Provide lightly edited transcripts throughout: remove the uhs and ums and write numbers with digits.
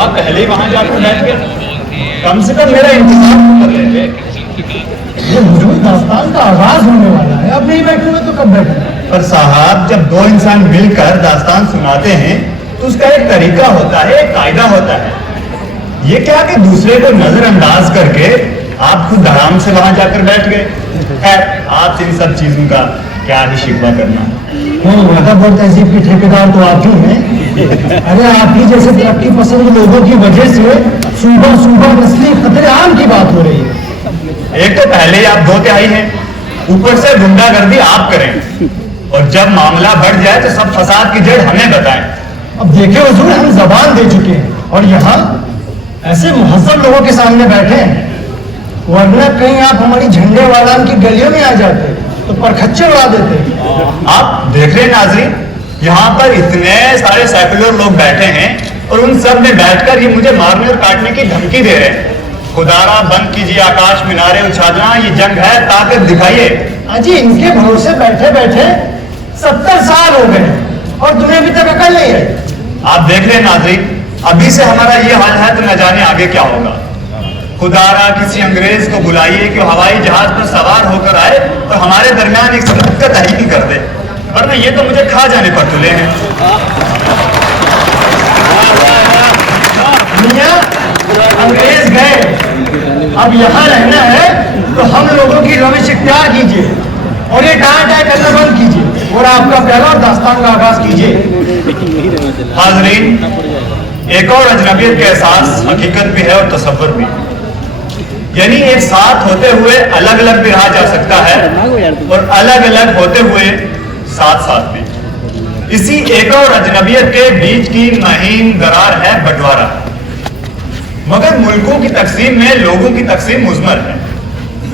آپ پہلے ہی وہاں جا کر بیٹھ گئے، کم سے کم میرا انتظار کر رہے تھے۔ یہ حضور داستان کا آغاز ہونے والا ہے، اب نہیں بیٹھوں گا تو کب بیٹھوں گا؟ پر صاحب جب دو انسان مل کر داستان سناتے ہیں تو اس کا ایک طریقہ ہوتا ہے، ایک قاعدہ ہوتا ہے۔ یہ کیا کہ دوسرے کو نظر انداز کر کے آپ خود آرام سے وہاں جا کر بیٹھ گئے۔ خیر آپ سے ان سب چیزوں کا کیا ہی شکوہ کرنا۔ ادب اور تہذیب کے ٹھیکیدار تو آپ ہی ہیں۔ ارے آپ ہی جیسے ترقی پسند لوگوں کی وجہ سے صوبہ نسلی خطرے عام کی بات ہو رہی ہے۔ ایک تو پہلے ہی آپ 2/3 ہیں، اوپر سے گنڈا گردی آپ کریں، اور جب معاملہ بڑھ جائے تو سب فساد کی جڑ ہمیں بتائیں۔ اب دیکھیں حضور ہم زبان دے چکے ہیں اور یہاں ایسے مہذب لوگوں کے سامنے بیٹھے ہیں، ورنہ کہیں آپ ہماری جھنڈے والان کی گلیوں میں آ جاتے تو پرکھچے اڑا دیتے۔ آپ دیکھ رہے ہیں ناظرین، یہاں پر اتنے سارے سیکولر لوگ بیٹھے ہیں اور ان سب میں بیٹھ کر یہ مجھے مارنے اور کاٹنے کی دھمکی دے رہے ہیں۔ خدارا بند کیجیے آکاش مینارے اچھالنا، یہ جنگ ہے، طاقت دکھائیے۔ جی ان کے بھروسے بیٹھے بیٹھے 70 سال ہو گئے اور تمہیں ابھی تک عقل نہیں ہے۔ آپ دیکھ رہے ہیں ناظرین، ابھی سے ہمارا یہ حال ہے تو نہ جانے آگے کیا ہوگا۔ خدارا کسی انگریز کو بلائیے کہ ہوائی جہاز پر سوار ہو کر آئے اور ہمارے درمیان ایک صنعت کا تحقیق کر دے، ورنہ یہ تو مجھے کھا جانے پر تلے ہیں۔ میاں انگریز گئے، اب یہاں رہنا ہے تو ہم لوگوں کی روش اختیار کیجیے اور یہ ڈانٹ کرنا بند کیجیے اور آپ کا پہلا اور داستان کا آغاز کیجیے۔ حاضرین، ایک اور اجنبیت کا احساس حقیقت بھی ہے اور تصور بھی، یعنی ایک ساتھ ہوتے ہوئے الگ الگ بھی رہا جا سکتا ہے اور الگ الگ ہوتے ہوئے ساتھ ساتھ بھی۔ اسی ایک اور اجنبیت کے بیچ کی مہین درار ہے بٹوارہ، مگر ملکوں کی تقسیم میں لوگوں کی تقسیم مضمر ہے،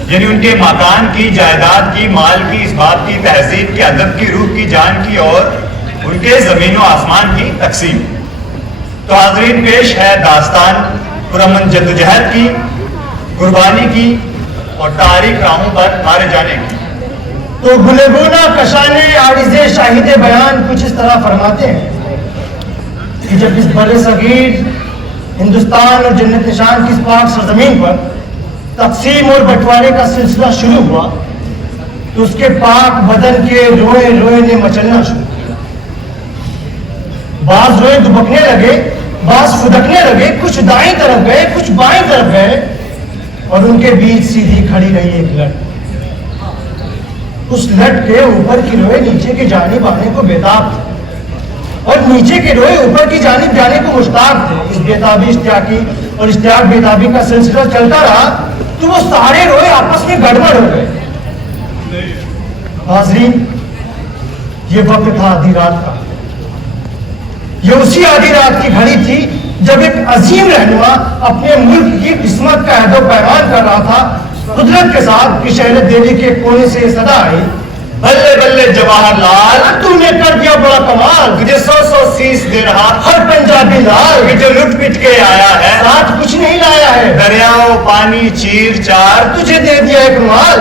یعنی ان کے مکان کی، جائیداد کی، مال کی، اس بات کی، تہذیب کی، ادب کی، روح کی، جان کی اور ان کے زمین و آسمان کی تقسیم۔ تو حاضرین پیش ہے داستان پرامن جدوجہد کی، قربانی کی اور تاریخ راہوں پر مارے جانے کی۔ تو گلگونا کشانے عارض شاہد بیان کچھ اس طرح فرماتے ہیں کہ جب اس بر صغیر ہندوستان اور جنت نشان کی اس پاک سرزمین پر تقسیم اور بٹوارے کا سلسلہ شروع ہوا تو اس کے پاک بدن کے روئے روئے نے مچلنا شروع کیا۔ بعض روئے دبکنے لگے، بعض فدکنے لگے، کچھ دائیں طرف گئے، کچھ بائیں طرف گئے اور ان کے بیچ سیدھی کھڑی رہی ایک لٹ۔ اس لٹ کے اوپر کی روئے نیچے کی جانب آنے کو بےتاب تھے اور نیچے کے روئے اوپر کی جانب جانے کو مشتاق تھے۔ اس بےتابی اشتیاقی اور اشتیاق بےتابی کا سلسلہ چلتا رہا تو وہ سارے روئے آپس میں گڑبڑ ہو گئے۔ حاضرین، یہ وقت تھا آدھی رات کا۔ یہ اسی آدھی رات کی گھڑی تھی جب ایک عظیم رہنما اپنے ملک کی قسمت کا عہد و پیمان کر رہا تھا۔ قدرت کے ساتھ کہ شہر دہلی کے کونے سے یہ صدا آئی، بلے بلے جواہر لال، تو نے کر دیا بڑا کمال، تجھے 100 سیس دے رہا ہر پنجابی لال کہ جو لٹ پٹ کے آیا ہے، ساتھ کچھ نہیں لایا ہے، دریاؤ پانی چیر چار، تجھے دے دیا ایک رومال،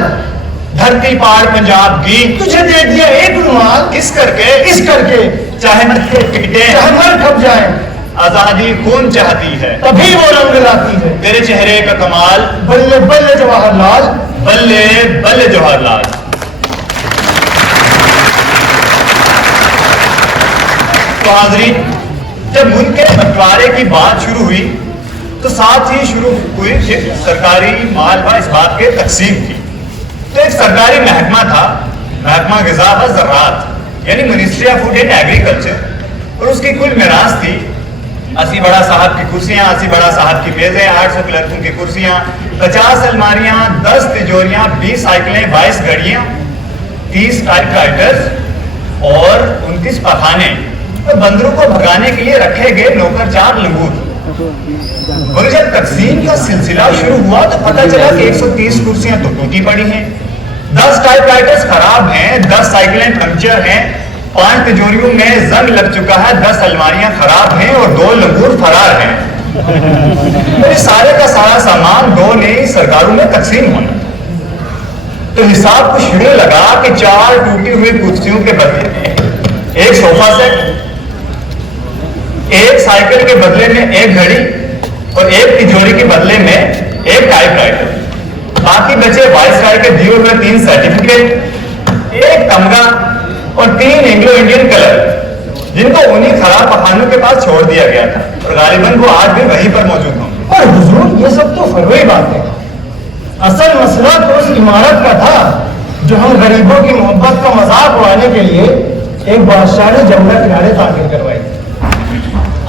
دھرتی پاڑ پنجاب کی، تجھے دے دیا ایک رومال، کس کر کے، اس کر کے چاہے مٹھے پیٹے، چاہے مر کھپ جائیں، آزادی خون چاہتی ہے، تبھی وہ رنگ لاتی ہے۔ تیرے چہرے کا کمال، بلے بلے جواہر لال، بلے بلے جواہر لال۔ تو حاضرین، جب ملک کے بٹوارے کی بات شروع ہوئی تو ساتھ ہی شروع ہوئی ایک سرکاری مال و اس بات کے تقسیم کی۔ تو ایک سرکاری محکمہ تھا، محکمہ غذا و زراعت، یعنی ministry of food and agriculture, اور اس کی کل میراث تھی 80 بڑا صاحب کی کرسیاں، 80 بڑا صاحب کی میزیں، 800 کلرکوں کی کرسیاں، 50 الماریاں، 10 تجوریاں، 20 سائیکلیں، 22 گھڑیاں، 30 ٹائپ رائٹرز اور 29 پخانے، اور بندروں کو بھگانے کے لیے رکھے گئے نوکر چار لنگور۔ اور جب تقسیم کا سلسلہ شروع ہوا تو پتہ چلا کہ 130 کرسیاں تو ٹوٹی پڑی ہیں، 10 ٹائپ رائٹرز خراب ہیں، 10 سائیکلیں پنکچر ہیں، 5 تجوریوں میں زنگ لگ چکا ہے، 10 الماریاں خراب ہیں اور 2 لنگور فرار ہیں۔ اور اس سارے کا سارا سامان 2 نئی سرکاروں میں تقسیم ہونا۔ تو حساب کچھ شروع لگا کہ 4 ٹوٹی ہوئی کرسیوں کے بدلے ایک صوفہ سیٹ، एक साइकिल के बदले में एक घड़ी और एक तिजोरी के बदले में एक टाइपराइटर, बाकी बचे वाइसराय के दिए हुए 3 सर्टिफिकेट, एक तमगा और 3 एंग्लो इंडियन कलर, जिनको उन्हीं खराब पखानों के पास छोड़ दिया गया था और गालिबन वो आज भी वहीं पर मौजूद हों। और हुजूर, ये सब तो फरवरी बात है। असल मसला तो उस इमारत का था जो हम गरीबों की मोहब्बत का मजाक उड़ाने के लिए एक बादशाह ने जमुना किनारे तामीर करवाई।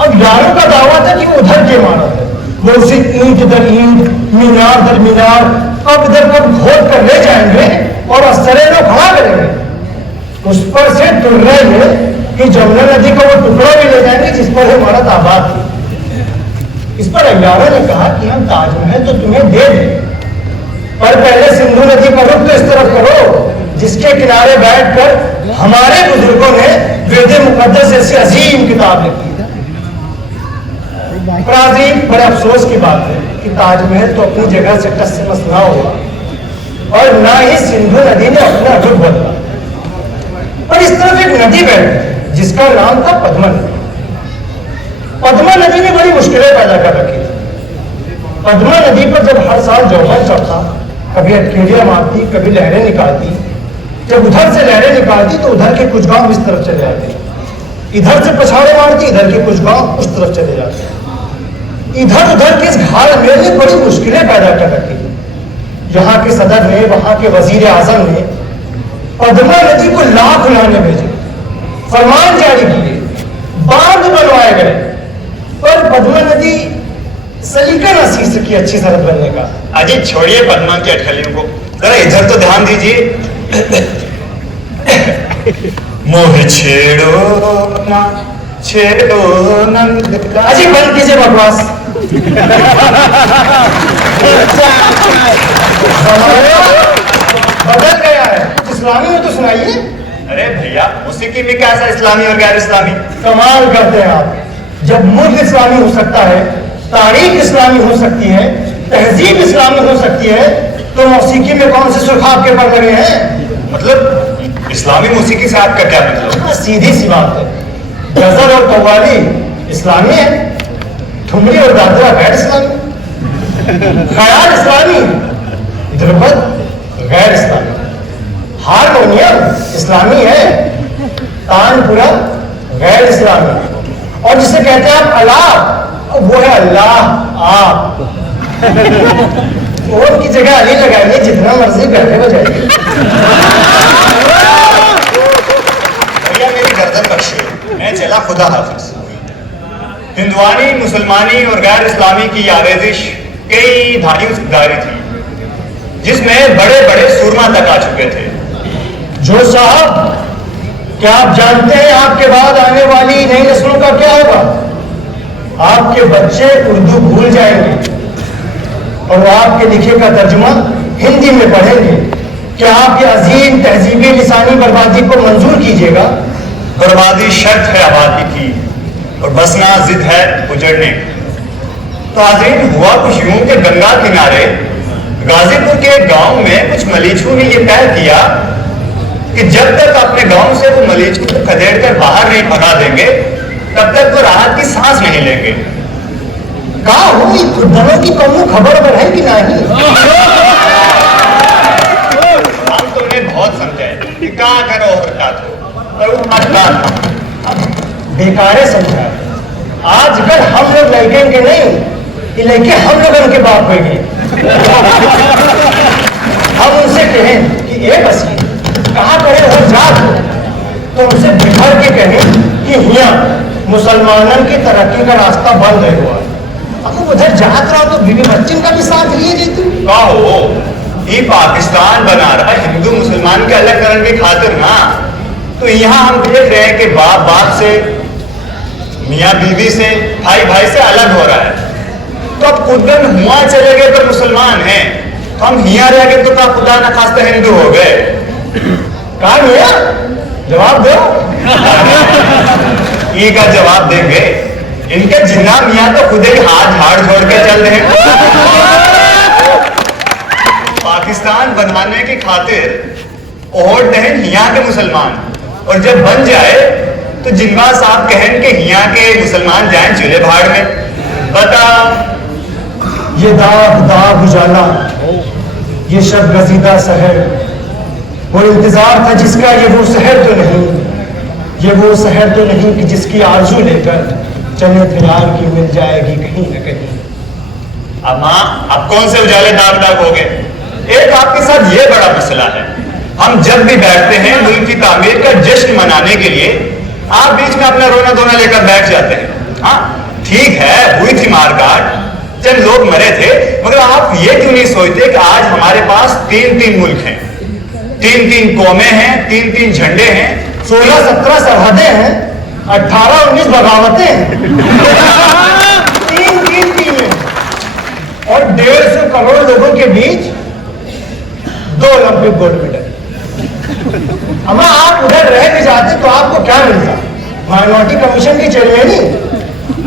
अब यारों का दावा था कि वो उधर की इमारत है, वो उसी ईंट दर ईंट, मीनार दर मीनार कब इधर कब खोद कर ले जाएंगे और असरे में खड़ा करेंगे। उस पर से तुर रहे हैं कि जमुना नदी का वो टुकड़ा भी ले जाएंगे जिस पर इमारत आबाद थी। इस पर अय्यारों ने कहा कि हम ताजमहल तो तुम्हें दे दें, पर पहले सिंधु नदी का रुख तो इस तरफ करो जिसके किनारे बैठकर हमारे बुजुर्गों ने वेद मुकद्दस ऐसी अजीम किताब लिखी। प्राचीन बड़े अफसोस की बात है कि ताजमहल तो अपनी जगह से टस से मस ना हुआ और ना ही सिंधु नदी ने अपना रुख बदला। पर इस तरफ एक नदी बहती जिसका नाम था पद्मा नदी। पद्मा नदी ने बड़ी मुश्किलें पैदा कर रखी थी। पद्मा नदी पर जब हर साल जौहर चढ़ता, कभी अटकेलियां मारती, कभी लहरें निकालती। जब उधर से लहरें निकालती तो उधर के कुछ गांव इस तरफ चले जाते, इधर से पछाड़े मारती, इधर के कुछ गांव उस तरफ चले जाते। इधर उधर के इस घाल मेल ने बड़ी मुश्किलें पैदा कर रखी थी। यहाँ के सदर ने, वहां के वजीर आजम ने पद्मा नदी को लाख उड़ाने भेजे, फरमान जारी किए, बांध बनवाए गए, पर पद्मा नदी सलीका न सीख सकी अच्छी सड़क बनने का। अजी छोड़िए पद्मा की अटकलियों को, जरा इधर तो ध्यान दीजिए। मोह छेड़ो ना छेड़ो नंद का। अजी बंद कीजिए बकवास। बदल गया है, इस्लामी में तो सुनाइए। अरे भैया मौसीकी में क्या सा इस्लामी और गैर इस्लामी? कमाल करते हैं आप। जब मुल्क इस्लामी हो सकता है, तारीख इस्लामी हो सकती है, तहजीब इस्लामी हो सकती है, तो मौसीकी में कौन से सुर्ख आपके पर लगे हैं? मतलब इस्लामी मौसीकी से आपका क्या मतलब? सीधी सी बात है। गजल और कव्वाली इस्लामी है, ठुमरी और दादरा गैर इस्लामी, ख्याल इस्लामी, ध्रुपद गैर इस्लामी, हारमोनियम इस्लामी है, तानपुरा गैर इस्लामी, और जिसे कहते हैं आप अल्लाह, वो है अल्लाह आप। और की जगह अली लगाइए, जितना मर्जी बैठे बजाइए। भैया मेरी गर्दन बख्शिए, मैं चला, खुदा हाफिज। हिंदुआनी, मुसलमानी और गैर इस्लामी की आवेजिश कई धारी थी, जिसमें बड़े बड़े सूरमा तक आ चुके थे। जो साहब, क्या आप जानते हैं आपके बाद आने वाली नई नस्लों का क्या होगा? आपके बच्चे उर्दू भूल जाएंगे और वो आपके लिखे का तर्जुमा हिंदी में पढ़ेंगे। क्या आप ये अजीम तहजीबी लिसानी बर्बादी को मंजूर कीजिएगा? बर्बादी शर्त है आबादी की और बसना जिद है उजड़ने की। तो हाज़रीन, हुआ कुछ यूं कि गंगा किनारे गाजीपुर के गांव में कुछ मलीचू ने ये तय किया कि जब तक अपने गांव से वो मलीचू को खदेड़ कर बाहर नहीं भगा देंगे, तब तक वो राहत की सांस नहीं लेंगे। कहा हो ये खुदनों की कौनो खबर पर है कि नहीं? हम तो उन्हें बहुत समझे कि क्या करो और क्या बेकारे समझा। आजकल हम लोग लड़के के नहीं, ये लड़के हम लोग उनके बाप हो गए। हम उनसे कहें कि ए बसी कहाँ करे हो जात हो, तो उनसे बिखर के कहें कि हिया मुसलमानों की तरक्की का रास्ता बंद है हुआ। अब उधर जात रहा तो बीवी बच्चन का भी साथ लिए जीतू का हो। ये पाकिस्तान बना रहा है हिंदू मुसलमान के अलग करने की खातिर ना। तो यहाँ हम देख रहे हैं कि बाप बाप से, मियाँ बीवी से, भाई भाई से अलग हो रहा है। तो अब कुदन हुआ चले गए तो मुसलमान हैं, तो हम हिया रह गए तो क्या खुदा न खास्ता हिंदू हो गए? कहा मियाँ जवाब दो। ये का जवाब देंगे? इनके जिन्ना मियाँ तो खुद ही हाथ झाड़ छोड़ के चल रहे हैं। पाकिस्तान बनवाने की खातिर ओढ़ते हैं हिया के मुसलमान, और जब बन जाए तो تو जिनवा साहब कहन के यहाँ के मुसलमान जाएं चूल्हे भाड़ में, बता ये दाग दाग उजाला, ये शब गजीदा सहर, वो इंतजार था जिसका, ये वो सहर तो नहीं, ये वो सहर तो नहीं कि जिसकी आरजू लेकर चले थे यार की मिल जाएगी कहीं न कहीं। अम्मा अब कौन से उजाले दाग दाग हो गए? एक आपके साथ ये बड़ा मसला है, हम जब भी बैठते हैं मुल्क की तामीर का जश्न मनाने के लिए, आप बीच में अपना रोना धोना लेकर बैठ जाते हैं। हाँ ठीक है, हुई थी मारकाट, चंद लोग मरे थे, मगर आप ये क्यों नहीं सोचते कि आज हमारे पास 3-3 मुल्क हैं, 3-3 कौमें हैं, 3-3 झंडे हैं, 16-17 सरहदें हैं, 18-19 बगावतें हैं, 3 टीमें और 150 करोड़ लोगों के बीच 2 ओलंपिक गोल्ड मेडल। अम्मा आप उधर रह भी जाते तो आपको क्या मिलता? माइनॉरिटी कमीशन की चेयरमैनी,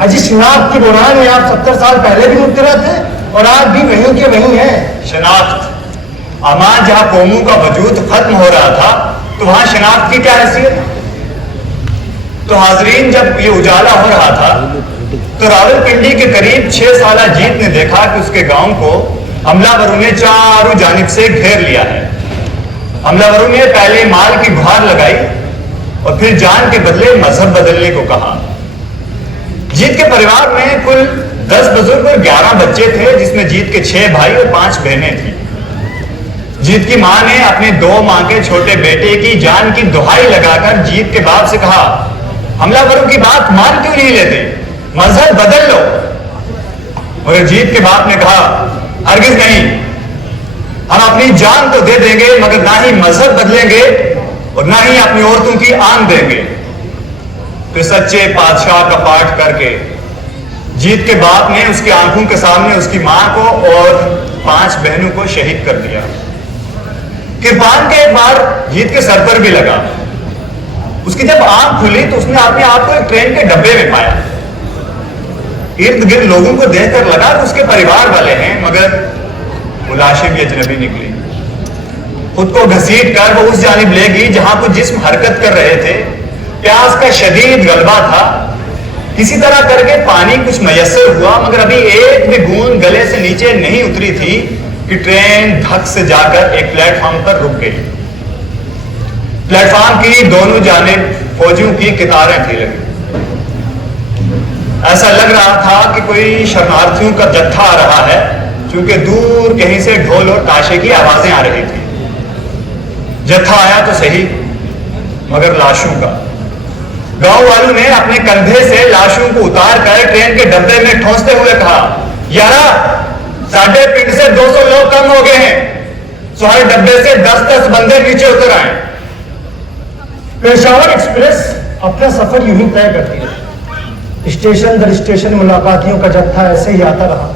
अजी शनाख्त की बुरान में आप 70 साल पहले भी मुब्तला थे और आज भी वहीं के वहीं हैं। शनाख्त अम्मा, जहां कौमों का वजूद खत्म हो रहा था तो वहां शनाख्त की क्या हैसियत? तो हाजरीन, जब ये उजाला हो रहा था तो रावलपिंडी के करीब 6 साला जीत ने देखा कि उसके गांव को हमलावरों ने चारों जानिब से घेर लिया है। हमलावरों ने पहले माल की गुहार लगाई और फिर जान के बदले मजहब बदलने को कहा। जीत के परिवार में कुल 10 बुजुर्ग और 11 बच्चे थे, जिसमें जीत के 6 भाई और 5 बहनें थी। जीत की मां ने अपने 2 मां के छोटे बेटे की जान की दुहाई लगाकर जीत के बाप से कहा, हमलावरों की बात मान क्यों नहीं लेते, मजहब बदल लो। मगर जीत के बाप ने कहा, हरगिज नहीं, हम अपनी जान तो दे देंगे मगर ना ही मजहब बदलेंगे और ना ही अपनी औरतों की आन देंगे। फिर सच्चे बादशाह का पाठ करके जीत के बाप ने उसकी आंखों के सामने उसकी मां को और 5 बहनों को शहीद कर दिया। किरपान के एक बार जीत के सर पर भी लगा। उसकी जब आंख खुली तो उसने अपने आप को एक ट्रेन के डब्बे में पाया। इर्द गिर्द लोगों को देखकर लगा कि उसके परिवार वाले हैं, मगर वो लाशें भी अजनबी निकली। खुद को घसीट कर वो उस जानिब ले गई जहां कुछ जिस्म हरकत कर रहे थे। प्यास का शदीद गलबा था, किसी तरह करके पानी कुछ मयसर हुआ, मगर अभी एक भी बूंद गले से नीचे नहीं उतरी थी कि ट्रेन धक से जाकर एक प्लेटफॉर्म पर रुक गई। प्लेटफॉर्म की दोनों जानिब फौजियों की कतारें थी लगी। ऐसा लग रहा था कि कोई शरणार्थियों का जत्था आ रहा है, क्योंकि दूर कहीं से ढोल और ताशे की आवाजें आ रही थी। जत्था आया तो सही, मगर लाशों का। गांव वालों ने अपने कंधे से लाशों को उतार कर ट्रेन के डब्बे में ठोंसते हुए कहा, यारा साढ़े पिंड से 200 लोग कम हो गए हैं, तुम्हारे डब्बे से 10-10 बंदे नीचे उतर आए। पेशावर एक्सप्रेस अपना सफर यूं ही तय करती है। स्टेशन दर स्टेशन मुलाकातियों का जत्था ऐसे ही आता रहा।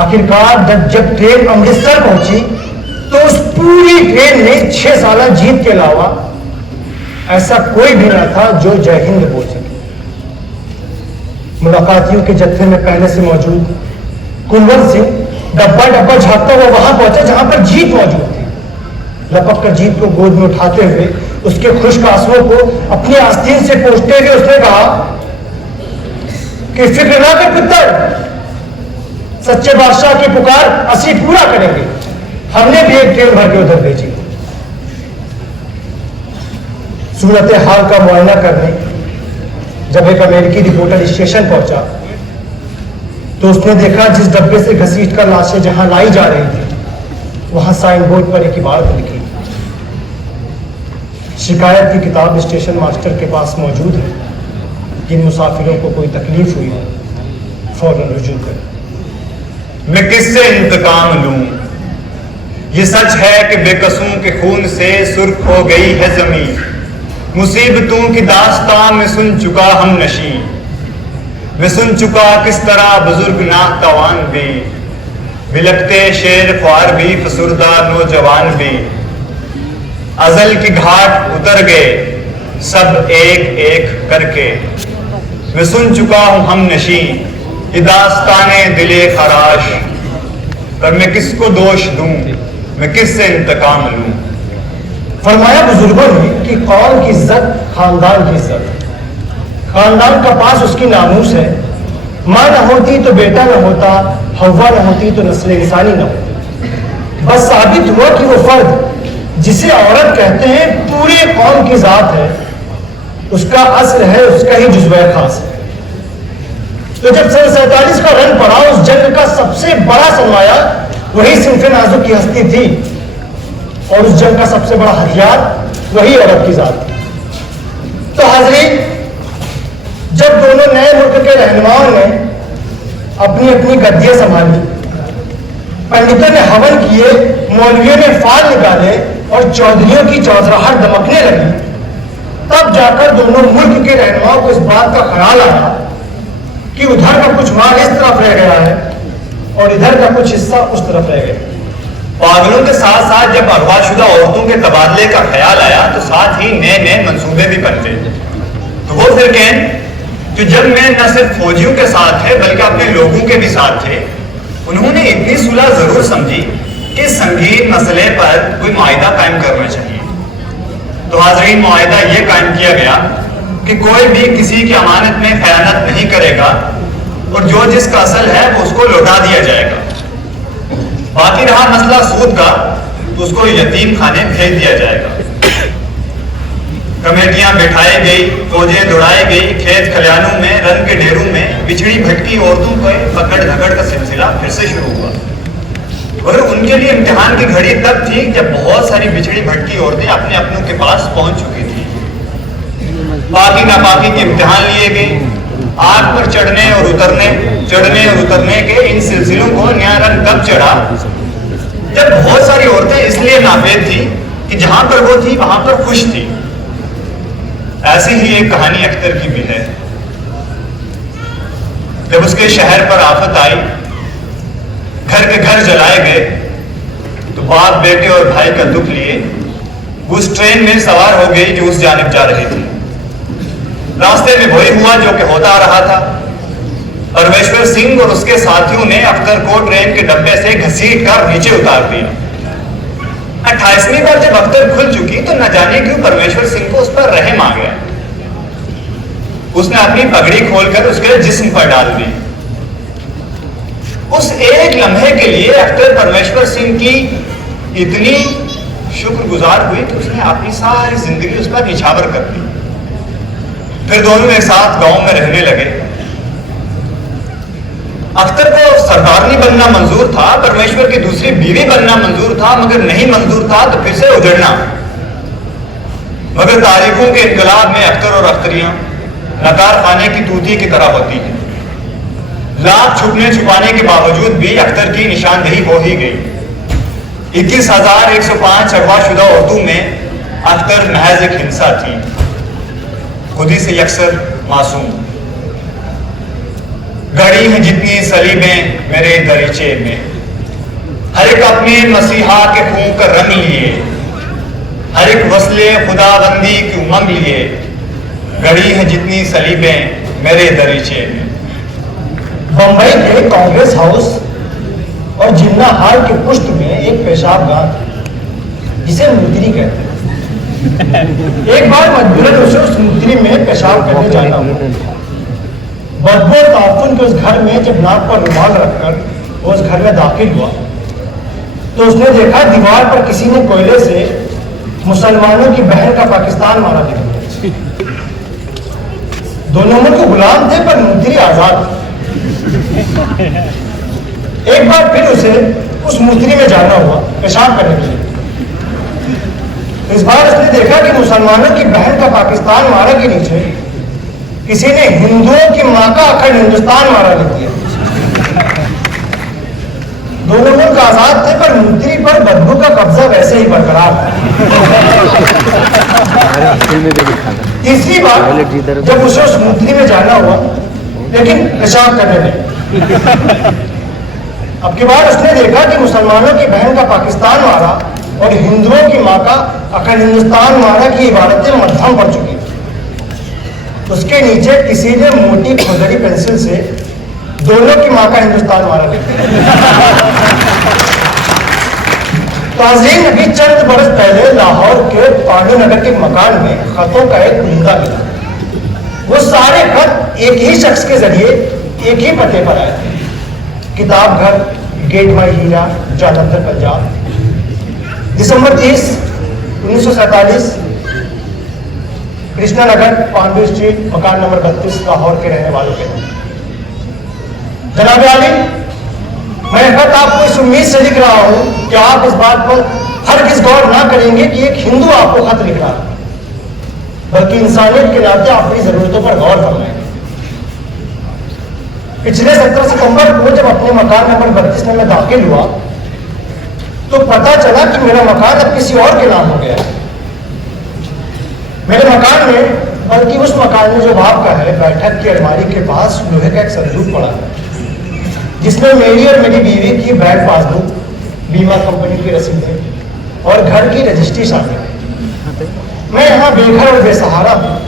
आखिरकार जब ट्रेन अमृतसर पहुंची तो उस पूरी ट्रेन में 6 साला जीत के अलावा ऐसा कोई भी ना था जो जय हिंद बोल सके। मुलाकातियों के जत्थे में पहले से मौजूद कुंवर सिंह डब्बा डब्बा झांकता हुआ वहां पहुंचा जहां पर जीत मौजूद थी। लपक कर जीत को गोद में उठाते हुए उसके खुश्क आंसुओं को अपनी आस्तीन से पोंछते हुए उसने कहा कि फिक्र ना कर पुत्र, सच्चे बादशाह की पुकार असी पूरा करेंगे। हमने भी एक ट्रेन भर के उधर भेजी। सूरत हाल का मुआयना करने जब एक अमेरिकी रिपोर्टर स्टेशन पहुंचा तो उसने देखा जिस डब्बे से घसीट कर लाशें जहां लाई जा रही थी वहां साइन बोर्ड पर एक इबारत लिखी, शिकायत की किताब स्टेशन मास्टर के पास मौजूद है, जिन मुसाफिरों को कोई तकलीफ हुई है फौरन रुजू करें। मैं किससे इंतकाम लूं? ये सच है कि बेकसों के खून से सुर्ख हो गई है जमीन, मुसीबतों की दास्तां में सुन चुका हम नशी, मैं सुन चुका किस तरह बुजुर्ग नातवान भी, बिलकते शेर ख्वार भी, फसुर्दा नौजवान भी, अजल की घाट उतर गए सब एक एक करके, मैं सुन चुका हूं हम नशी ये दास्ताने दिले खराश, पर मैं किसको दोष दूं, मैं किससे इंतकाम लूं। फरमाया बुजुर्गों ने कि कौम की इज्जत खानदान की इज्जत, خاندان کا پاس اس کی ناموس ہے. ماں نہ ہوتی تو بیٹا نہ ہوتا, حوا نہ ہوتی تو نسل انسانی نہ ہوتی. بس ثابت ہوا کہ وہ فرد جسے عورت کہتے ہیں پوری قوم کی ذات ہے, اس کا اصل ہے, اس کا ہی جزوہ خاص ہے. تو جب سن 47 کا رن پڑا, اس جنگ کا سب سے بڑا سرمایہ وہی صنف نازک کی ہستی تھی, اور اس جنگ کا سب سے بڑا ہتھیار وہی عورت کی ذات تھی. تو حاضرین, جب دونوں نئے ملک کے رہنماؤں نے اپنی اپنی گدیاں سنبھالی, پنڈتوں نے ہون کیے, مولویوں نے فال نکالے اور چودھریوں کی چوزراہٹ دمکنے لگی, تب جا کر دونوں ملک کے رہنماؤں کو اس بات کا خیال آیا کہ ادھر کا کچھ مال اس طرف رہ گیا ہے اور ادھر کا کچھ حصہ اس طرف رہ گیا. پاگلوں کے ساتھ ساتھ جب اغوا شدہ عورتوں کے تبادلے کا خیال آیا تو ساتھ ہی نئے نئے منصوبے بھی بنتے. تو وہ فرقین جو جب میں نہ صرف فوجیوں کے ساتھ تھے بلکہ اپنے لوگوں کے بھی ساتھ تھے, انہوں نے اتنی صلح ضرور سمجھی کہ سنگین مسئلے پر کوئی معاہدہ قائم کرنا چاہیے. تو حاضرین, معاہدہ یہ قائم کیا گیا کہ کوئی بھی کسی کی امانت میں خیانت نہیں کرے گا اور جو جس کا اصل ہے وہ اس کو لوٹا دیا جائے گا. باقی رہا مسئلہ سود کا تو اس کو یتیم خانے بھیج دیا جائے گا. کمیٹیاں بٹھائی گئی, فوجیں دوڑائی گئی, کھیت کھلیانوں میں, رن کے ڈیروں میں بچھڑی بھٹکی عورتوں کو پکڑ دھکڑ کا سلسلہ پھر سے شروع ہوا. اور ان کے لیے امتحان کی گھڑی تب تھی جب بہت ساری بچھڑی بھٹکی عورتیں اپنے اپنوں کے پاس پہنچ چکی تھی. پاکی ناپاکی کے امتحان لیے گئے. آگ پر چڑھنے اور اترنے کے ان سلسلوں کو نیا رنگ کب چڑھا جب بہت ساری عورتیں اس لیے ناپید تھی کہ جہاں پر وہ تھی وہاں پر خوش تھی. ایسی ہی ایک کہانی اختر کی بھی ہے. جب اس کے شہر پر آفت آئی, گھر کے گھر جلائے گئے, تو باپ بیٹے اور بھائی کا دکھ لیے وہ اس ٹرین میں سوار ہو گئی جو اس جانب جا رہی تھی. راستے میں وہی ہوا جو کہ ہوتا آ رہا تھا. پرمیشور سنگھ اور اس کے ساتھیوں نے اختر کو ٹرین کے ڈبے سے گھسیٹ کر نیچے اتار دیا. 28ویں بار جب اختر کھل چکی تو نہ جانے کیوں پرمیشور سنگھ کو اس پر رحم آ گیا. اس نے اپنی پگڑی کھول کر اس کے جسم پر ڈال دی. اس ایک لمحے کے لیے اختر پرمیشور سنگھ کی اتنی شکر گزار ہوئی کہ اس نے اپنی ساری زندگی اس پر نچھاور کر دی. پھر دونوں ایک ساتھ گاؤں میں رہنے لگے. اختر کو سردارنی بننا منظور تھا, پرمیشور کی دوسری بیوی بننا منظور تھا, مگر نہیں منظور تھا تو پھر سے اجڑنا. مگر تاریخوں کے انقلاب میں اختر اور اختریاں نقار خانے کی طوطی کی طرح ہوتی ہیں. لاکھ چھپنے چھپانے کے باوجود بھی اختر کی نشاندہی ہو ہی گئی. 21,105 اغوا شدہ عورتوں میں اختر محض ایک ہنسا تھی, خودی سے یکسر معصوم. گڑی ہیں جتنی سلیبیں میرے دریچے میں, ہر ایک اپنے مسیحا کے خون کا رنگ لیے, ہر ایک وصلے خدا بندی کی امنگ لیے. گڑی ہیں جتنی سلیبیں میرے دریچے میں. بمبئی کے کانگریس ہاؤس اور جمنا ہال کے پشت میں ایک پیشاب گاہ جسے مودری کہتے ہیں. ایک بار مجبوراً اسے اس مودری میں پیشاب کرنے جانا ہوا. بدبو تعفن کے اس گھر میں جب ناک پر رومال رکھ کر وہ اس گھر میں داخل ہوا تو اس نے دیکھا دیوار پر کسی نے کوئلے سے مسلمانوں کی بہن کا پاکستان مارا دیا. دونوں ملک غلام تھے پر مودری آزاد تھے. ایک بار پھر اسے اس مودری میں جانا ہوا پیشاب کرنے کے لیے. اس بار اس نے دیکھا کہ مسلمانوں کی بہن کا پاکستان مارا کے نیچے کسی نے ہندوؤں کی ماں کا اکھنڈ ہندوستان مارا لکھ دیا. دونوں ملک آزاد تھے پر مودری پر بدبو کا قبضہ ویسے ہی برقرار تھا. تیسری بار جب اسے اس مودری میں جانا ہوا لیکن پیشاب کرنے لگے. اب کی بار اس نے دیکھا کہ مسلمانوں کی بہن کا پاکستان مارا اور ہندوؤں کی ماں کا اکھنڈ ہندوستان مارا کی عبارتیں مدھم پڑ چکی. اس کے نیچے کسی نے موٹی کھجڑی پینسل سے دونوں کی ماں کا ہندوستان مارا لکھا. تازین ابھی چند برس پہلے لاہور کے پانڈو نگر کے مکان میں خطوں کا ایک کلیدہ ملا. وہ سارے خط ایک ہی شخص کے ذریعے ایک ہی پتے پر آئے تھے. کتاب گھر, گیٹ بائی ہیرا, جالندھر, پنجاب. دسمبر 30, 1947, کرشنا نگر, پانڈو اسٹریٹ, مکان نمبر 32, لاہور کے رہنے والوں کے نام. جناب عالی, میں خط آپ کو اس امید سے لکھ رہا ہوں کہ آپ اس بات پر ہرگز غور نہ کریں گے کہ ایک ہندو آپ کو خط لکھ رہا ہے, بلکہ انسانیت کے ناطے اپنی ضرورتوں پر غور فرمائیں. پچھلے 17 ستمبر کو جب اپنے مکان نمبر 32 میں داخل ہوا تو پتا چلا کہ میرا مکان اب کسی اور کے نام ہو گیا. میرے مکان میں, بلکہ اس مکان میں جو آپ کا ہے, بیٹھک کی الماری کے پاس لوہے کا ایک صندوق پڑا ہے جس میں میری اور میری بیوی کی بینک پاس بک, بیمہ کمپنی کی رسیدیں اور گھر کی رجسٹری شامل ہے. میں یہاں بے گھر اور بے سہارا ہوں.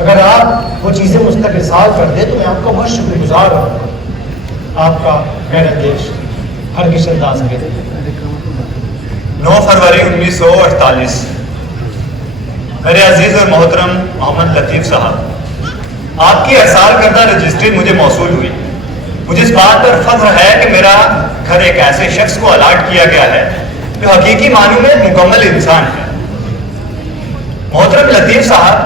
اگر آپ وہ چیزیں مجھ تک ارسال کر دیں تو میں آپ کا بہت شکر گزار ہوں. آپ کا میرا دیش ہر کشن داس کے 9 فروری 1948 میرے عزیز اور محترم محمد لطیف صاحب, آپ کی ارسال کردہ رجسٹری مجھے موصول ہوئی. مجھے اس بات پر فخر ہے کہ میرا گھر ایک ایسے شخص کو الاٹ کیا گیا ہے جو حقیقی معنوں میں مکمل انسان ہے. محترم لطیف صاحب,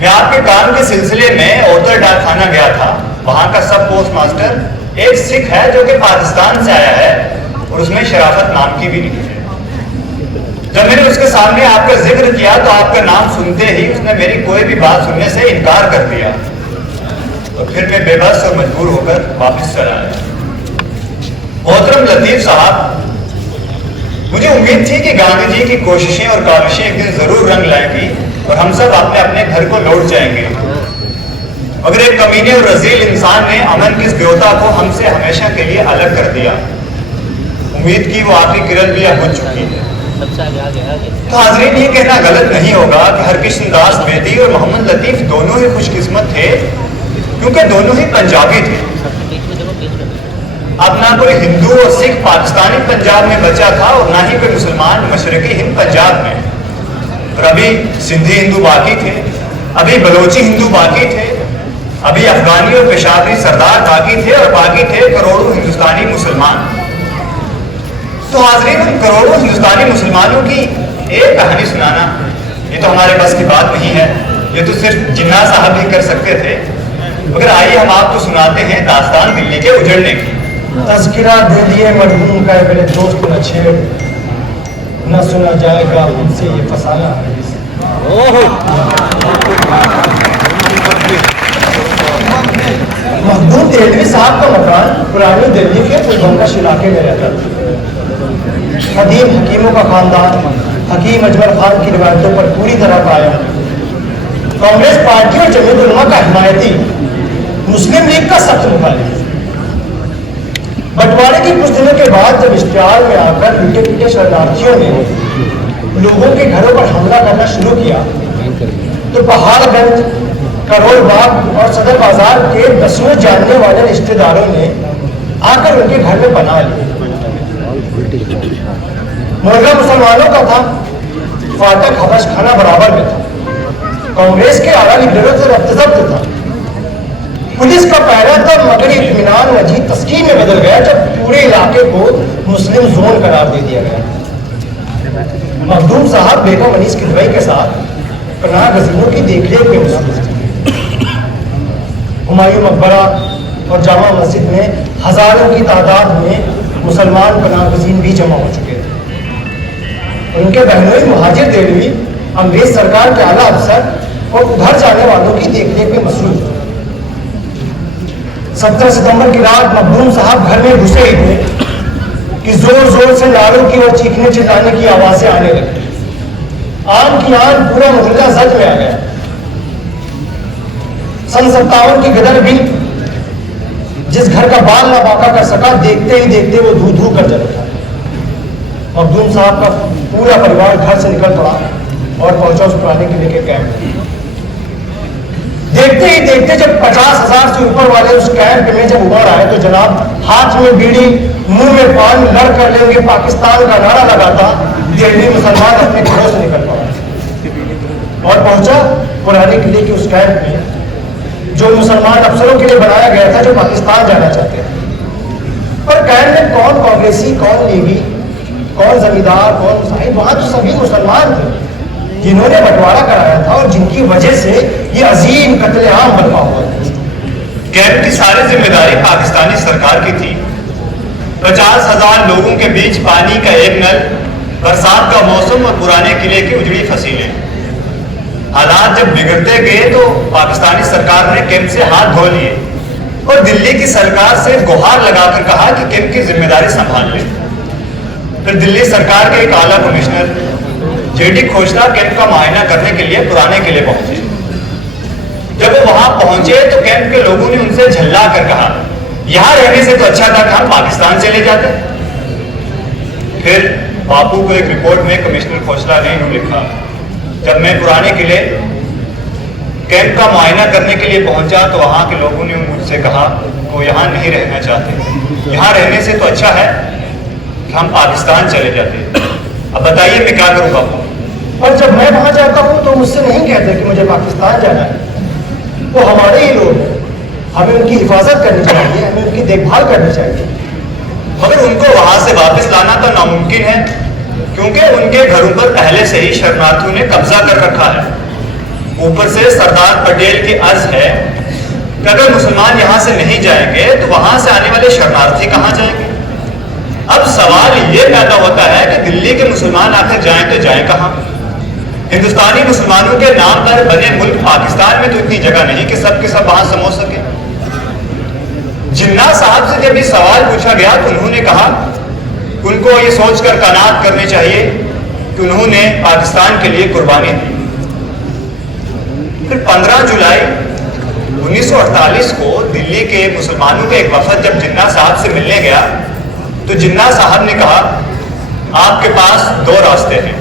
میں آپ کے کام کے سلسلے میں اوتر ڈاک خانہ گیا تھا. وہاں کا سب پوسٹ ماسٹر ایک سکھ ہے جو کہ پاکستان سے آیا ہے اور اس میں شرافت نام کی بھی نہیں ہے. جب میں نے اس کے سامنے آپ کا ذکر کیا تو آپ کا نام سنتے ہی اس نے میری کوئی بھی بات سننے سے انکار کر دیا اور پھر میں بے بس اور مجبور ہو کر واپس چلا آیا. محترم لطیف صاحب, مجھے امید تھی کہ گاندھی جی کی کوششیں اور کاوشیں ایک دن ضرور رنگ لائیں گی اور ہم سب اپنے اپنے گھر کو لوٹ جائیں گے, مگر ایک کمینے اور رذیل انسان نے امن کی اس بیوتا کو ہم سے ہمیشہ کے لیے الگ کر دیا. امید کی وہ آخری کرن بھی اب بجھ چکی ہے. تو حاضرین, یہ کہنا غلط نہیں ہوگا کہ ہرکشن داس بیدی اور محمد لطیف دونوں ہی خوش قسمت تھے کیونکہ دونوں ہی پنجابی تھے. اب نہ کوئی ہندو اور سکھ پاکستانی پنجاب میں بچا تھا اور نہ ہی کوئی مسلمان مشرقی ہند پنجاب میں. اور ابھی سندھی ہندو باقی تھے, ابھی بلوچی ہندو باقی تھے, ابھی افغانی اور پشاوری سردار باقی تھے اور باقی تھے کروڑوں ہندوستانی مسلمان. تو حاضرین, ان کروڑوں ہندوستانی مسلمانوں کی ایک کہانی سنانا یہ تو ہمارے بس کی بات نہیں ہے. یہ تو صرف جناح صاحب ہی کر سکتے تھے. مگر آئیے ہم آپ کو سناتے ہیں داستان دلی کے اجڑنے کی. تذکرہ دے دیے مرحوم کا میرے دوست نہ چھیڑ, نہ سنا جائے گا ان سے یہ فسانہ. مخدوم دہلوی صاحب کا مکان پرانی دلی کے پلبنکش علاقے میں رہتا تھا. قدیم حکیموں کا خاندان حکیم اجمل خان کی روایتوں پر پوری طرح قائم. کانگریس پارٹی اور جمعیت علماء کا حمایتی, مسلم لیگ کا سخت مخالف. بٹوارے کی کچھ دنوں کے بعد جب اشتعال میں آ کر لٹے پٹے شرنارتھیوں نے لوگوں کے گھروں پر حملہ کرنا شروع کیا تو پہاڑ گنج, کروڑ باغ اور صدر بازار کے دسوں جاننے والے رشتہ داروں نے آ کر ان کے گھر میں پناہ لی. محلہ مسلمانوں کا تھا, فاٹک حبش خانہ برابر میں تھا. کانگریس کے اعلیٰ لیڈروں سے ربط ضبط تھا. پولیس کا پہرا تھا, مگر اطمینان مزید تسکین میں بدل گیا جب پورے علاقے کو مسلم زون قرار دے دیا گیا. مخدوم صاحب بیگم انیس کلوئی کے ساتھ پناہ گزینوں کی دیکھ ریکھ میں مصروف تھے. ہمایوں مقبرہ اور جامع مسجد میں ہزاروں کی تعداد میں مسلمان پناہ گزین بھی جمع ہو چکے تھے. ان کے بہنوئی مہاجر دہلوی انگریز سرکار کے اعلیٰ افسر اور ادھر جانے والوں کی دیکھ ریکھ میں مصروف تھے. 17 ستمبر کی رات مخدوم صاحب گھر میں گھسے ہی تھے کہ زور زور سے نعروں کی اور چیخنے چلانے کی آوازیں آنے لگی. آن کی آن پورا محلہ زد میں آ گیا. سن 57 کی غدر بل جس گھر کا بال نہ باقا کر سکا, دیکھتے ہی دیکھتے وہ دھو دھو کر جل اٹھا. مخدوم صاحب کا پورا پریوار گھر سے نکل پڑا اور پہنچا اس پرانے قلعے کے کیمپ. دیکھتے ہی دیکھتے جب 50,000 سے اوپر والے اس کیمپ میں جب ابھر آئے تو جناب ہاتھ میں بیڑی منہ میں پان لڑ کر لیں گے پاکستان کا نعرہ لگاتا دہلی مسلمان اپنے گھروں سے نکل پڑا اور پہنچا پرانے قلعے کے اس کیمپ میں जो मुसलमान अफसरों के लिए बनाया गया था जो पाकिस्तान जाना चाहते हैं। पर कैंप में कौन कांग्रेसी, कौन लीगी, कौन जमींदार, कौन मुसाहिब, वहां तो सभी मुसलमान थे जिन्होंने बंटवारा कराया था और जिनकी वजह से ये अजीम कत्लेआम बर्पा हुआ था। कैंप की सारी जिम्मेदारी पाकिस्तानी सरकार की थी। 50,000 लोगों के बीच पानी का एक नल, बरसात का मौसम और पुराने किले की उजड़ी फसीलें। हालात जब बिगड़ते गए तो पाकिस्तानी सरकार ने कैंप से हाथ धो लिए और दिल्ली की सरकार से गुहार लगाकर कहा कि कैंप की जिम्मेदारी संभाल ले। फिर दिल्ली सरकार के एक आला कमिश्नर जेडी खोसला कैंप का मुआयना करने के लिए पुराने किले पहुंचे। जब वो वहां पहुंचे तो कैंप के लोगों ने उनसे झल्ला कर कहा, यहां रहने से तो अच्छा था कि हम पाकिस्तान चले जाते। फिर बापू को एक रिपोर्ट में कमिश्नर खोसला ने यूं लिखा, जब मैं पुराने किले कैंप का मुआयना करने के लिए पहुंचा तो वहां के लोगों ने मुझसे कहा वो यहाँ नहीं रहना चाहते, यहाँ रहने से तो अच्छा है कि हम पाकिस्तान चले जाते। अब बताइए मैं क्या करूं बापू। और जब मैं वहां जाता हूं तो मुझसे नहीं कहते कि मुझे पाकिस्तान जाना है, वो हमारे ही लोग हैं, हमें उनकी हिफाजत करनी चाहिए, हमें उनकी देखभाल करनी चाहिए। मगर उनको वहां से वापस लाना तो नामुमकिन है क्योंकि उनके घरों पर पहले से ही शरणार्थियों ने कब्जा कर रखा है। ऊपर से सरदार पटेल की अर्ज है कि अगर मुसलमान यहां से नहीं जाएंगे तो वहां से आने वाले शरणार्थी कहां जाएंगे। अब सवाल ये पैदा होता है कि दिल्ली के मुसलमान आखिर जाएं तो जाएं कहां। हिंदुस्तानी मुसलमानों के नाम पर बने मुल्क पाकिस्तान में तो इतनी जगह नहीं कि सब के सब वहां समो सके। जिन्ना साहब से जब ये सवाल पूछा गया तो उन्होंने कहा उनको ये सोचकर कनात करनी चाहिए कि उन्होंने पाकिस्तान के लिए कुर्बानी दी। फिर 15 जुलाई 1948 को दिल्ली के मुसलमानों के एक वफद जब जिन्ना साहब से मिलने गया तो जिन्ना साहब ने कहा आपके पास दो रास्ते हैं,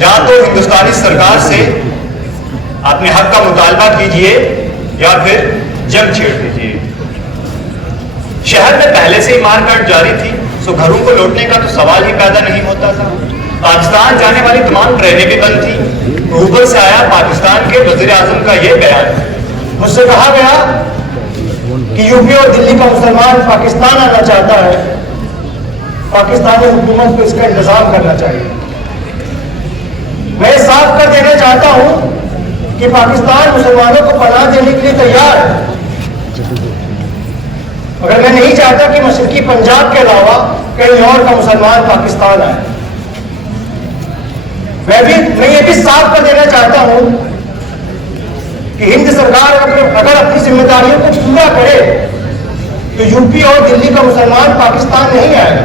या तो हिंदुस्तानी सरकार से अपने हक का मुतालबा कीजिए या फिर जंग छेड़ दीजिए। शहर में पहले से ही मारकाट जारी थी सो घरों को लौटने का तो सवाल ही पैदा नहीं होता था। पाकिस्तान जाने वाली तमाम ट्रेनें भी बंद थी। ऊपर से आया पाकिस्तान के वजीर आजम का यह बयान, मुझसे कहा गया कि यूपी और दिल्ली का मुसलमान पाकिस्तान आना चाहता है, पाकिस्तानी हुकूमत को इसका इंतजाम करना चाहिए। मैं साफ कर देना चाहता हूं कि पाकिस्तान मुसलमानों को पनाह देने के लिए तैयार है, मगर मैं नहीं चाहता कि मशरकी पंजाब के अलावा कहीं और का मुसलमान पाकिस्तान आए। मैं ये भी साफ कर देना चाहता हूं कि हिंद सरकार अगर अपनी जिम्मेदारियों को पूरा करे तो यूपी और दिल्ली का मुसलमान पाकिस्तान नहीं आएगा,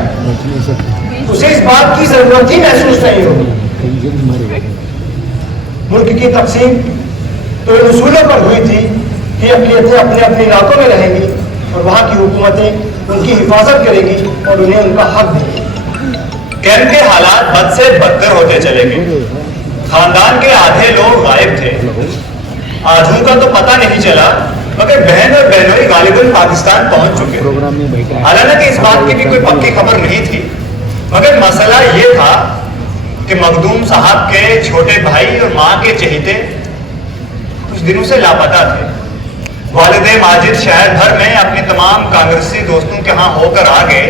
उसे इस बात की जरूरत ही महसूस नहीं होगी। मुल्क की तकसीम तो इन उसूलों पर हुई थी कि अक़लियतें अपने अपने इलाकों में रहेंगी और वहां की हुकूमतें उनकी हिफाजत करेगी और उन्हें उनका हक देगी। कैंप के हालात बद से बदतर होते चले गए। खानदान के आधे लोग गायब थे, आधों का तो पता नहीं चला, मगर बहन और बहनोई गालिबन पाकिस्तान पहुंच चुके। हालांकि इस बात की भी कोई पक्की खबर नहीं थी, मगर मसला ये था कि मखदूम साहब के छोटे भाई और माँ के चहेते कुछ दिनों से लापता थे। वालिद माजिद शहर भर में अपने तमाम कांग्रेसी दोस्तों के यहाँ होकर आ गए,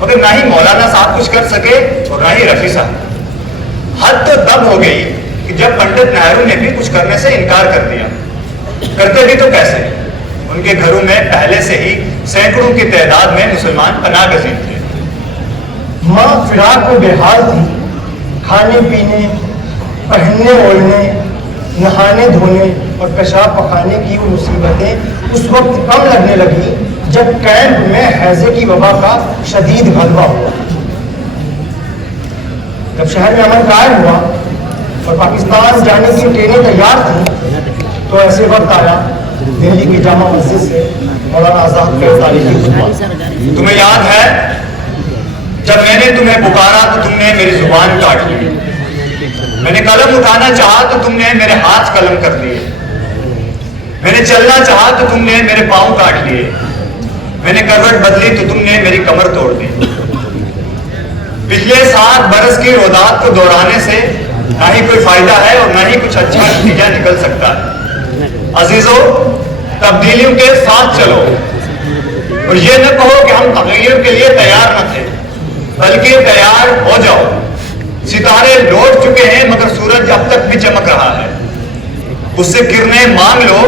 मगर ना ही मौलाना साहब कुछ कर सके और ना ही रफी साहब। हद तो तब हो गई कि जब पंडित नेहरू ने भी कुछ करने से इनकार कर दिया। करते भी तो कैसे, उनके घरों में पहले से ही सैकड़ों की तादाद में मुसलमान पनाह गजीर थे। माँ फिराक में बेहाल थी, खाने पीने, पहनने ओढ़ने, नहाने धोने और पेशाब पखाने की वो मुसीबतें उस वक्त कम लगने लगी जब कैंप में हैजे की वबा का शदीद गलबा हुआ। जब शहर में अमन कायम हुआ और पाकिस्तान जाने की ट्रेनें तैयार थी तो ऐसे वक्त आया दिल्ली की जामा मस्जिद से मौलाना आजाद के तारीखी। तुम्हें याद है जब मैंने तुम्हें पुकारा तो तुमने मेरी जुबान काट ली, मैंने कलम उठाना चाहा तो तुमने मेरे हाथ कलम कर दिए, मैंने चलना चाहा तो तुमने मेरे पांव काट लिए, मैंने करवट बदली तो तुमने मेरी कमर तोड़ दी। पिछले 7 बरस की रोदात को दोहराने से ना ही कोई फायदा है और ना ही कुछ अच्छा नतीजा निकल सकता है। अजीजों, तब्दीलियों के साथ चलो और ये न कहो कि हम तगय्युर के लिए तैयार न थे, बल्कि तैयार हो जाओ। सितारे लौट चुके हैं मगर सूरज अब तक भी चमक रहा है, उससे किरणें मांग लो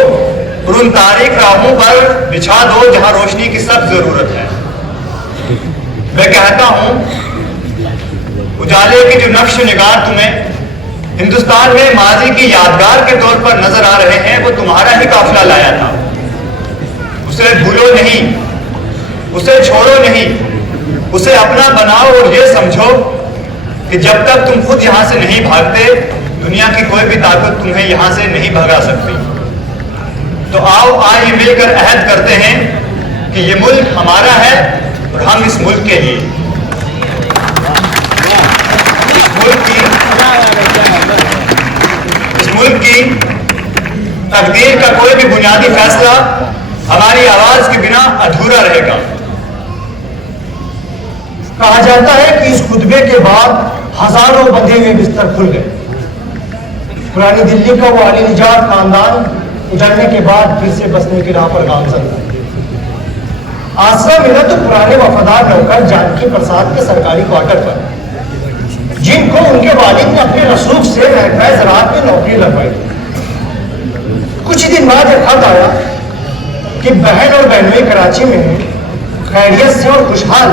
और उन तारीख राहों पर बिछा दो जहां रोशनी की सख्त जरूरत है। मैं कहता हूं, उजाले की जो नक्श निगार तुम्हें हिंदुस्तान में माजी की यादगार के तौर पर नजर आ रहे हैं, वो तुम्हारा ही काफिला लाया था। उसे भूलो नहीं, उसे छोड़ो नहीं, उसे अपना बनाओ और ये समझो कि जब तक तुम खुद यहां से नहीं भागते, दुनिया की कोई भी ताकत तुम्हें यहां से नहीं भगा सकती। तो आओ आज मिलकर अहद करते हैं कि ये मुल्क हमारा है और हम इस मुल्क के लिए। इस मुल्क की तकदीर का कोई भी बुनियादी फैसला हमारी आवाज के बिना अधूरा रहेगा। कहा जाता है कि इस खुतबे के बाद हजारों बंधे हुए बिस्तर खुल गए। पुरानी दिल्ली का वो अली निजात खानदान उजड़ने के बाद फिर से बसने की राह पर गामजन था। आसरा मिला तो पुराने वफादार नौकर जानकी प्रसाद के सरकारी क्वार्टर पर, जिनको उनके वालिद ने अपने रसूख से महकमा ज़राअत में नौकरी लगवाई। कुछ दिन बाद एक खत आया कि बहन और बहनोई कराची में खैरियत से और खुशहाल।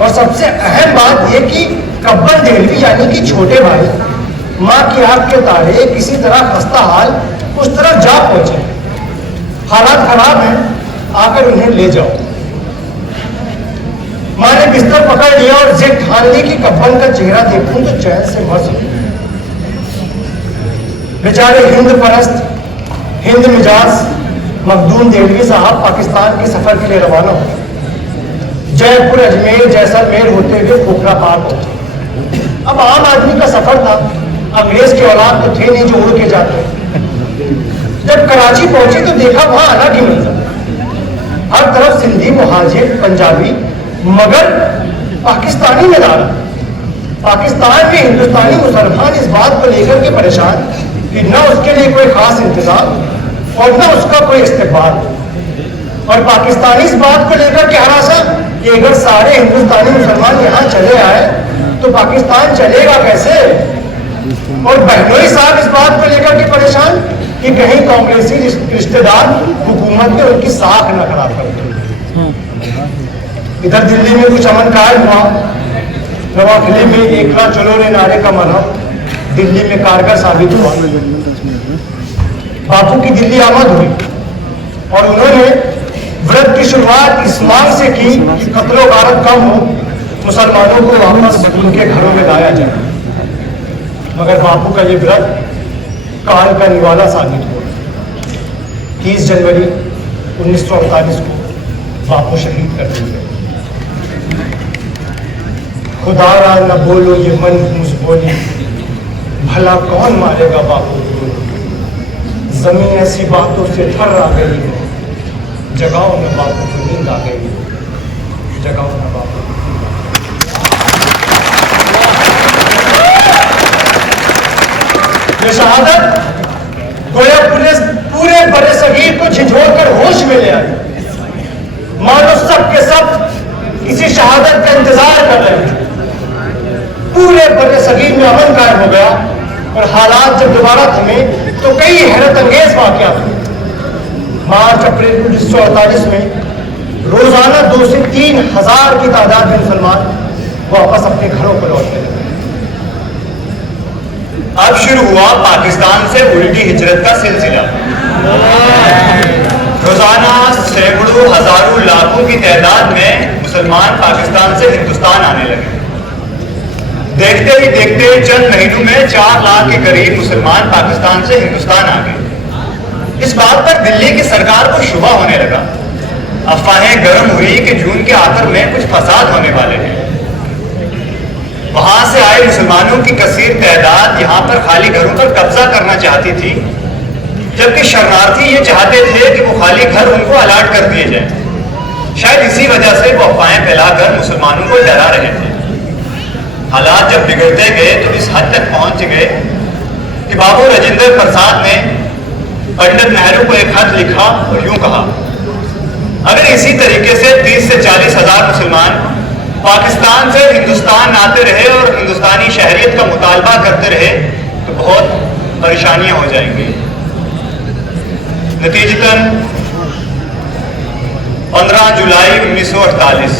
और सबसे अहम बात यह कि कब्बन देलवी यानी कि छोटे भाई माँ की आंख के तारे किसी तरह खस्ता हाल उस तरफ जा पहुंचे। हालात खराब हैं, आकर उन्हें ले जाओ। माँ ने बिस्तर पकड़ लिया और जिद ठान ली कि कब्बन का चेहरा देखूं तो चैन से मर सकूं। बेचारे हिंद परस्त, हिंद मिजाज मखदूम देलवी साहब पाकिस्तान के सफर के लिए रवाना हो। जयपुर, अजमेर, जैसलमेर होते हुए पोखरा पार पहुंचे। अब आम आदमी का सफर था, अंग्रेज के औलाद तो थे नहीं जो उड़ के जाते। जब कराची पहुंचे तो देखा वहां अलग ही मंजर। हर तरफ सिंधी, मुहाजिर, पंजाबी, मगर पाकिस्तानी नजारा। पाकिस्तान में हिंदुस्तानी मुसलमान इस बात को लेकर के परेशान कि न उसके लिए कोई खास इंतजाम और न उसका कोई इस्तेकबाल। और पाकिस्तानी इस बात को लेकर के हरासा कि अगर सारे हिंदुस्तानी मुसलमान यहाँ चले आए तो पाकिस्तान चलेगा कैसे। और बहनोई साहब इस बात को लेकर के परेशान कि कहीं कांग्रेसी रिश्तेदार हुकूमत में उनकी साख न खराब कर दे। इधर दिल्ली में कुछ अमन कायम हुआ। नवाखिली में एकला चलो रे नारे का मरहम दिल्ली में कारगर साबित हुआ। बापू की दिल्ली आमद हुई और उन्होंने व्रत की शुरुआत इस मांग से की कि कत्लो गारत कम हो, मुसलमानों को वापस उनके घरों में लाया जाए। मगर बापू का ये व्रत काल का निवाला साबित हुआ। 30 जनवरी 1948 को बापू शहीद कर दिए गए। खुदारा न बोलो ये मनहूस बोली, भला कौन मारेगा बापू को। जमीन ऐसी बातों से थर आ गई है, जगाओ न बापू को नींद आ गई, जगाओ न बापू। ये शहादत गोया पुलिस पूरे बड़े सगीर को झिझोड़ कर होश में ले आई। मानो सब के सब किसी शहादत का इंतजार कर रहे थे। पूरे बड़े सगीर में अमन कायम हो गया और हालात जब दोबारा थमे तो कई हैरत अंगेज वाकयात हुए। मार्च अप्रैल 1948 में रोजाना 2 से 3 हजार की तादाद में मुसलमान वापस अपने घरों पर लौटने लगे। अब शुरू हुआ पाकिस्तान से उल्टी हिजरत का सिलसिला। रोजाना सैकड़ों हजारों लाखों की तादाद में मुसलमान पाकिस्तान से हिंदुस्तान आने लगे। देखते ही देखते चंद महीनों में 4 लाख के करीब मुसलमान पाकिस्तान से हिंदुस्तान आ गए। इस बात पर दिल्ली की सरकार को शुबा होने लगा। अफवाहें गर्म हुई कि जून के आखिर में कुछ फसाद होने वाले हैं। वहां से आए मुसलमानों की कसीर तादाद यहां पर खाली घरों पर कब्जा करना चाहती थी, जबकि शरणार्थी ये चाहते थे कि वो खाली घर उनको अलाट कर दिए जाए। शायद इसी वजह से वो अफवाहें फैलाकर मुसलमानों को डरा रहे थे। हालात जब बिगड़ते गए तो इस हद तक पहुंच गए कि बाबू राजेंद्र प्रसाद ने पंडित नेहरू को एक खत लिखा और यूं कहा, अगर इसी तरीके से 30 से 40 हजार मुसलमान पाकिस्तान से हिंदुस्तान आते रहे और हिंदुस्तानी शहरियत का मुतालबा करते रहे तो बहुत परेशानियां हो जाएंगी। नतीजतन 15 जुलाई 1948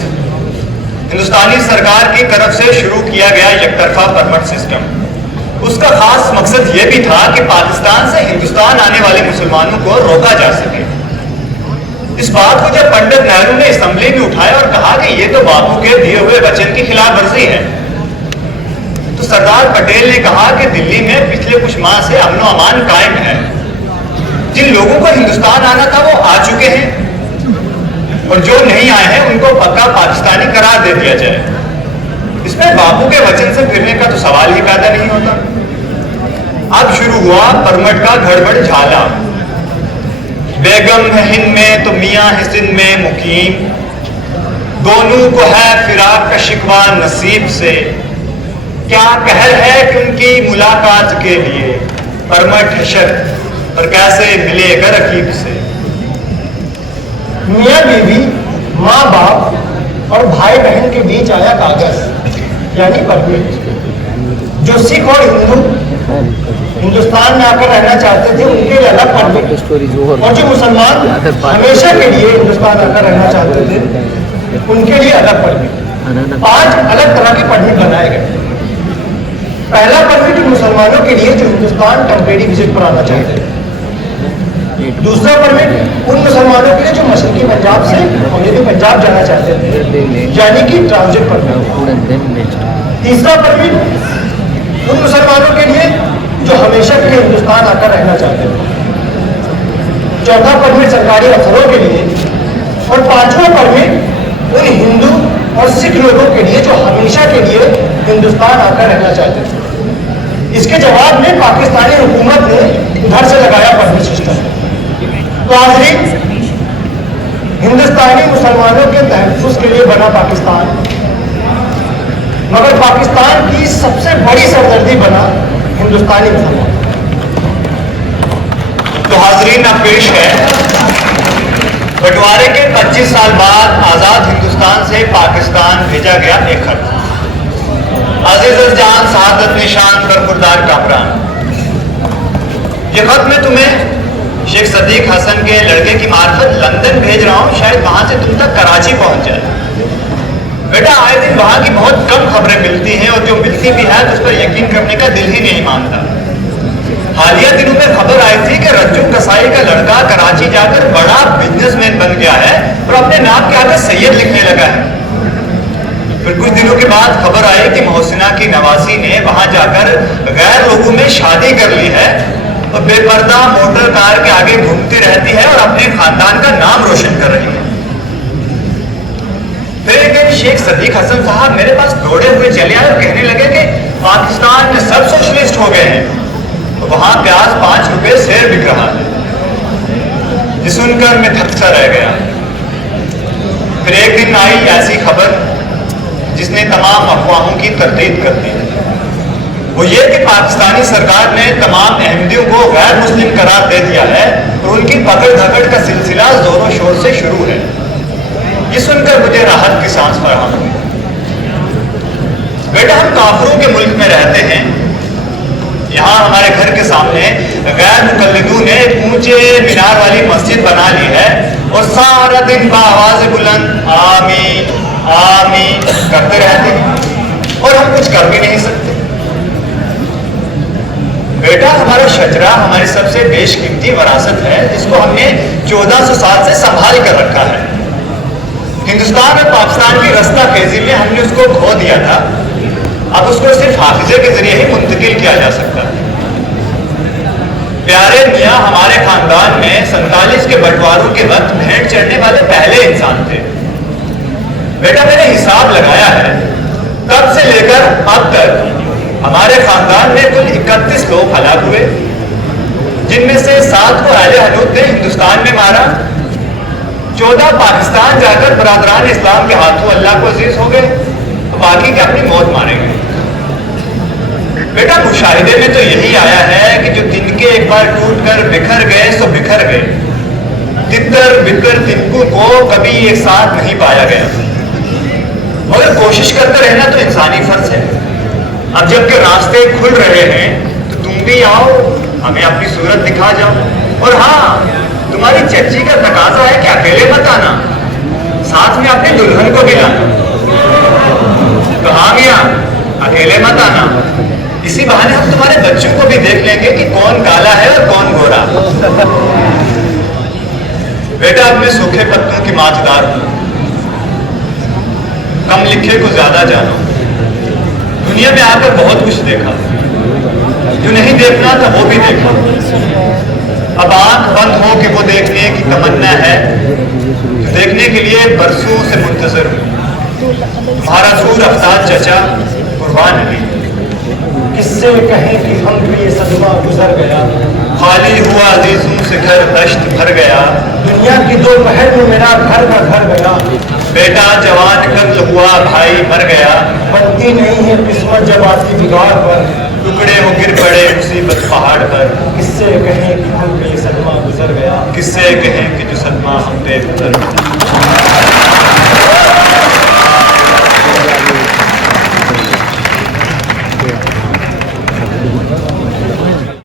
हिंदुस्तानी सरकार की तरफ से शुरू किया गया एकतरफा परमिट सिस्टम, उसका खास मकसद यह भी था कि पाकिस्तान से हिंदुस्तान आने वाले मुसलमानों को रोका जा सके। इस बात को जब पंडित नेहरू ने असेंबली में उठाया और कहा कि यह तो बापू के दिए हुए वचन की खिलाफ वर्जी है, तो सरदार पटेल ने कहा कि दिल्ली में पिछले कुछ माह से अमन व अमान कायम है, जिन लोगों को हिंदुस्तान आना था वो आ चुके हैं और जो नहीं आए हैं उनको पक्का पाकिस्तानी करार दे दिया जाए। इसमें बापू के वचन से फिरने का तो सवाल ही पैदा नहीं होता। अब शुरू हुआ परमिट का गड़बड़ झाला। बेगम है हिंद में तो मियाँ है सिंध में मुकीम, दोनों को है फिराक का शिकवा नसीब से, क्या कहर है कि उनकी मुलाकात के लिए परमिट है शर्त, पर कैसे मिलेगा रकीब से। मियाँ बीवी, माँ बाप और भाई बहन के बीच आया कागज यानी परमिट। जो सिख और हिंदू हिंदुस्तान में आकर रहना चाहते थे उनके लिए अलग परमिट, और जो मुसलमान हमेशा के लिए हिंदुस्तान आकर रहना चाहते थे उनके लिए अलग परमिट। 5 अलग तरह के परमिट बनाए गए। पहला परमिट मुसलमानों के लिए जो हिंदुस्तान टेम्परेरी विजिट पर आना चाहते थे। दूसरा परमिट उन मुसलमानों के लिए जो मशरकी पंजाब से मगरबी पंजाब जाना चाहते थे, यानी कि ट्रांजिट परमिट। तीसरा परमिट उन मुसलमानों के लिए जो हमेशा के लिए हिंदुस्तान आकर रहना चाहते थे। चौथा परमिट सरकारी अफसरों के लिए, और 5वां परमिट उन हिंदू और सिख लोगों के लिए जो हमेशा के लिए हिंदुस्तान आकर रहना चाहते थे। इसके जवाब में पाकिस्तानी हुकूमत ने उधर से लगाया परमिट सिस्टम। तो हाज़रीन, हिंदुस्तानी मुसलमानों के तहफ़्फ़ुज़ के लिए बना पाकिस्तान, मगर पाकिस्तान की सबसे बड़ी सरदर्दी बना हिंदुस्तानी मुसलमान। तो हाज़रीन, अब पेश है बंटवारे के 25 साल बाद आज़ाद हिंदुस्तान से पाकिस्तान भेजा गया एक खत। अज़ीज़ जान शहादत निशान बरखुरदार कामरान, ये खत मैं तुम्हें शेख सदीक हसन के लड़के की मार्फत लंदन भेज रहा हूँ, शायद वहां से तुम तक कराची पहुंच जाए। बेटा, आए दिन वहां की बहुत कम खबरें मिलती हैं और जो मिलती भी है तो उस पर यकीन करने का दिल ही नहीं मानता। हालिया दिनों में खबर आई थी कि रज्जू कसाई का लड़का कराची जाकर बड़ा बिजनेसमैन बन गया है और अपने नाम के आगे सैयद लिखने लगा है। फिर कुछ दिनों के बाद खबर आई कि मोहसिना की नवासी ने वहां जाकर गैर लोगों में शादी कर ली है और बेपर्दा मोटर कार के आगे घूमती रहती है और अपने खानदान का नाम रोशन कर रही है। फिर एक दिन शेख सदीक हसन साहब मेरे पास दौड़े हुए चले आए और कहने लगे कि पाकिस्तान में सब सोशलिस्ट हो गए हैं, तो वहां प्याज 5 रुपए शेर बिक रहा है। ये सुनकर मैं थक सा रह गया। फिर एक दिन आई ऐसी खबर जिसने तमाम अफवाहों की तरदीद कर दी। वो ये कि पाकिस्तानी सरकार ने तमाम अहमदियों को गैर मुस्लिम करार दे दिया है और उनकी पकड़ धकड़ का सिलसिला जोरों शोर से शुरू है। ये सुनकर मुझे राहत की सांस फराहम हुई। बेटा, हम काफिरों के मुल्क में रहते हैं। यहाँ हमारे घर के सामने गैर मुकल्लिदों ने ऊंचे मीनार वाली मस्जिद बना ली है और सारा दिन बाआवाज़ बुलंद आमीन आमीन करते रहते हैं और हम कुछ कर भी नहीं सकते। बेटा, हमारा शजरा हमारी सबसे बेशकीमती विरासत है जिसको हमने 1400 साल से संभाल कर रखा है। हिंदुस्तान और पाकिस्तान की रास्ता खेजी में हमने उसको खो दिया था, अब उसको सिर्फ हाफिजे के जरिए ही मुंतकिल किया जा सकता है। प्यारे मियाँ हमारे खानदान में 47 के बंटवारों के वक्त भेंट चढ़ने वाले पहले इंसान थे। बेटा, मैंने हिसाब लगाया है, तब से लेकर अब तक हमारे खानदान में कुल 31 लोग हलाक हुए, जिनमें से 7 को अहले हदूद ने हिंदुस्तान में मारा, 14 पाकिस्तान जाकर बरादरान इस्लाम के हाथों अल्लाह को अजीज हो गए, तो बाकी के अपनी मौत मारे गए। बेटा मुशाहिदे में तो यही आया है कि जो तिनके एक बार टूट कर बिखर गए सो बिखर गए, तितर बितर तिनकों को कभी एक साथ नहीं पाया गया। मगर कोशिश करते रहना तो इंसानी फर्ज है। अब जबकि रास्ते खुल रहे हैं तो तुम भी आओ, हमें अपनी सूरत दिखा जाओ। और हाँ, तुम्हारी चच्ची का तकाजा है कि अकेले मत आना, साथ में अपने दुल्हन को भी लाना। तो हाँ मियाँ, अकेले मत आना, इसी बहाने हम तुम्हारे बच्चों को भी देख लेंगे कि कौन काला है और कौन गोरा। बेटा अब मैं सूखे पत्तों की माचदार हूं, कम लिखे को ज्यादा जानो। दुनिया में आकर बहुत कुछ देखा, जो नहीं देखना था वो भी देखा। अब आंख बंद हो कि वो देखने की तमन्ना है, जो देखने के लिए बरसों से मुंतजर हूं। तुम्हारा सूर अफ्ताज चचा कुर्बान अली, किससे कहें कि हम पे ये सदमा गुजर गया। खाली हुआ अजीजों से घर दश्त भर गया, दुनिया की दोपहर में मेरा घर का घर गया। बेटा जवान कत्ल हुआ भाई मर गया, बनती नहीं है किस्मत जब आती दीवार पर, टुकड़े हो गिर पड़े मुसीबत पहाड़ पर। किससे कहें कि हम पे ये सदमा गुजर गया। किससे कहें कि जो सदमा हम पे गुजर गया।